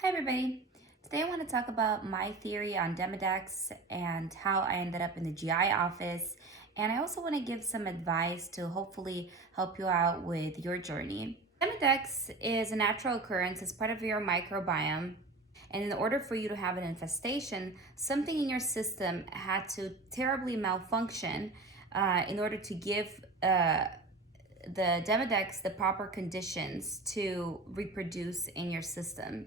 Hi everybody. Today I want to talk about my theory on Demodex and how I ended up in the GI office. And I also want to give some advice to hopefully help you out with your journey. Demodex is a natural occurrence as part of your microbiome. And in order for you to have an infestation, something in your system had to terribly malfunction in order to give the Demodex the proper conditions to reproduce in your system.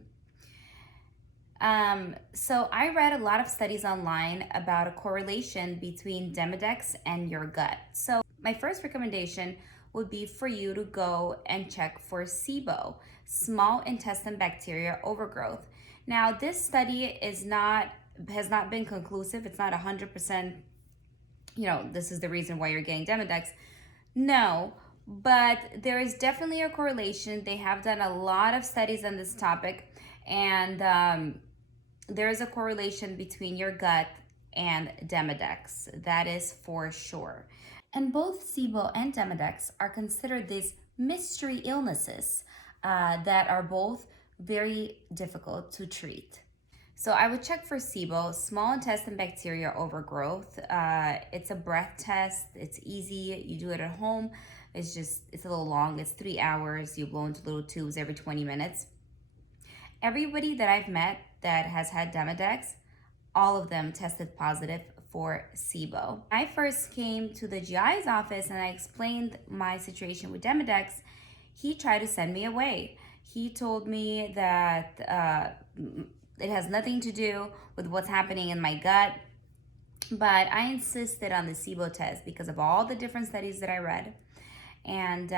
So I read a lot of studies online about a correlation between Demodex and your gut. So my first recommendation would be for you to go and check for SIBO, small intestine bacteria overgrowth. Now, this study has not been conclusive. It's not 100%, this is the reason why you're getting Demodex. No, but there is definitely a correlation. They have done a lot of studies on this topic, and there is a correlation between your gut and Demodex. That is for sure. And both SIBO and Demodex are considered these mystery illnesses that are both very difficult to treat. So I would check for SIBO, small intestine bacteria overgrowth. It's a breath test. It's easy. You do it at home. It's a little long. It's 3 hours. You blow into little tubes every 20 minutes. Everybody that I've met that has had Demodex, all of them tested positive for SIBO. I first came to the GI's office and I explained my situation with Demodex. He tried to send me away. He told me that it has nothing to do with what's happening in my gut. But I insisted on the SIBO test because of all the different studies that I read. And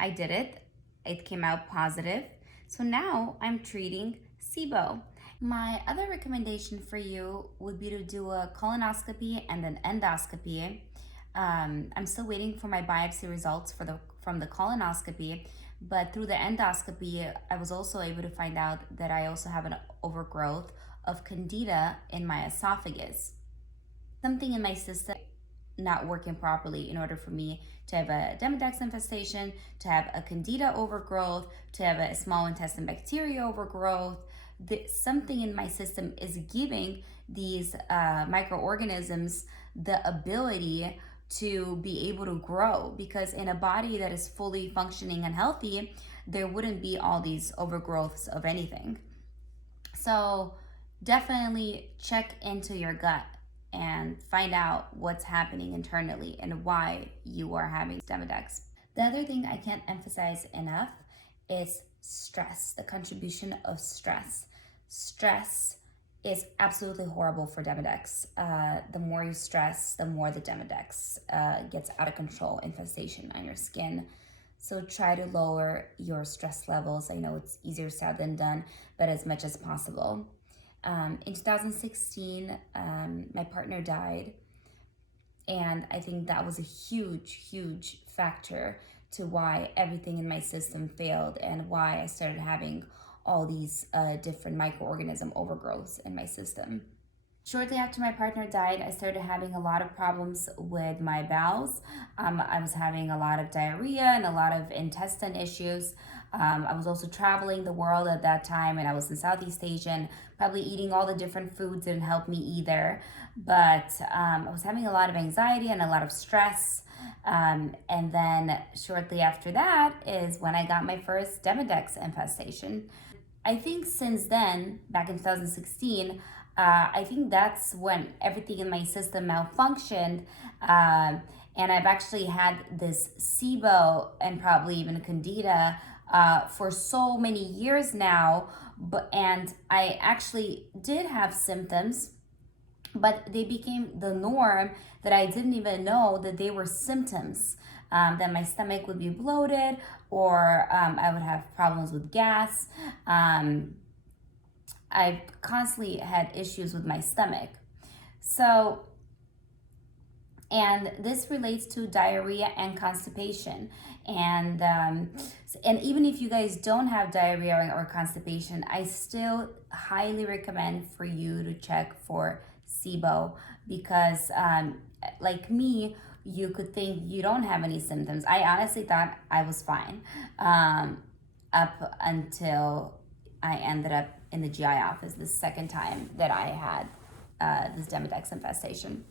I did it. It came out positive. So now I'm treating SIBO. My other recommendation for you would be to do a colonoscopy and an endoscopy. I'm still waiting for my biopsy results from the colonoscopy, but through the endoscopy, I was also able to find out that I also have an overgrowth of Candida in my esophagus. Something in my system not working properly in order for me to have a Demodex infestation, to have a Candida overgrowth, to have a small intestine bacteria overgrowth. Something in my system is giving these microorganisms the ability to be able to grow, because in a body that is fully functioning and healthy, there wouldn't be all these overgrowths of anything. So definitely check into your gut and find out what's happening internally and why you are having Demodex. The other thing I can't emphasize enough is stress, the contribution of stress. Stress is absolutely horrible for Demodex. The more you stress, the more the Demodex gets out of control, infestation on your skin. So try to lower your stress levels. I know it's easier said than done, but as much as possible. In 2016, my partner died, and I think that was a huge factor to why everything in my system failed and why I started having all these different microorganism overgrowths in my system. Shortly after my partner died, I started having a lot of problems with my bowels. I was having a lot of diarrhea and a lot of intestine issues. I was also traveling the world at that time, and I was in Southeast Asia, and probably eating all the different foods didn't help me either. But I was having a lot of anxiety and a lot of stress. And then shortly after that is when I got my first Demodex infestation. I think since then, back in 2016, I think that's when everything in my system malfunctioned. And I've actually had this SIBO and probably even Candida for so many years now. And I actually did have symptoms, but they became the norm that I didn't even know that they were symptoms. That my stomach would be bloated, or I would have problems with gas. I constantly had issues with my stomach. So, and this relates to diarrhea and constipation. And even if you guys don't have diarrhea or constipation, I still highly recommend for you to check for SIBO, because like me, you could think you don't have any symptoms. I honestly thought I was fine up until I ended up in the GI office the second time that I had this Demodex infestation.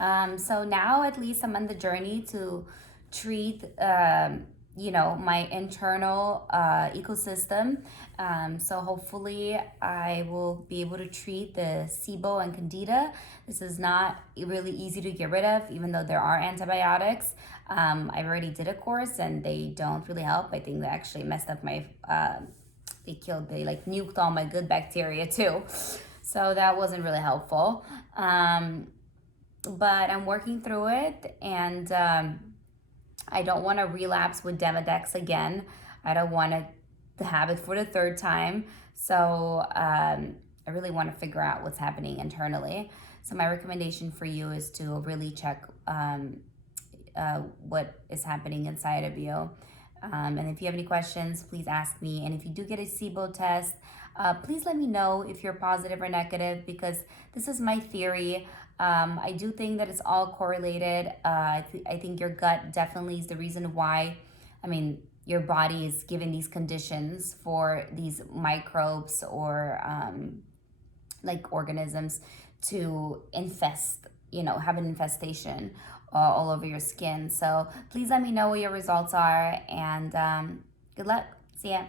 So now at least I'm on the journey to treat, my internal ecosystem. So hopefully I will be able to treat the SIBO and Candida. This is not really easy to get rid of, even though there are antibiotics. I've already did a course and they don't really help. I think they actually messed up my, they like nuked all my good bacteria too. So that wasn't really helpful. But I'm working through it, and I don't want to relapse with Demodex again. I don't want to have it for the third time. So I really want to figure out what's happening internally. So my recommendation for you is to really check what is happening inside of you. And if you have any questions, please ask me. And if you do get a SIBO test, please let me know if you're positive or negative, because this is my theory. I do think that it's all correlated. I think your gut definitely is the reason why, your body is given these conditions for these microbes or like organisms to have an infestation all over your skin. So please let me know what your results are, and good luck. See ya.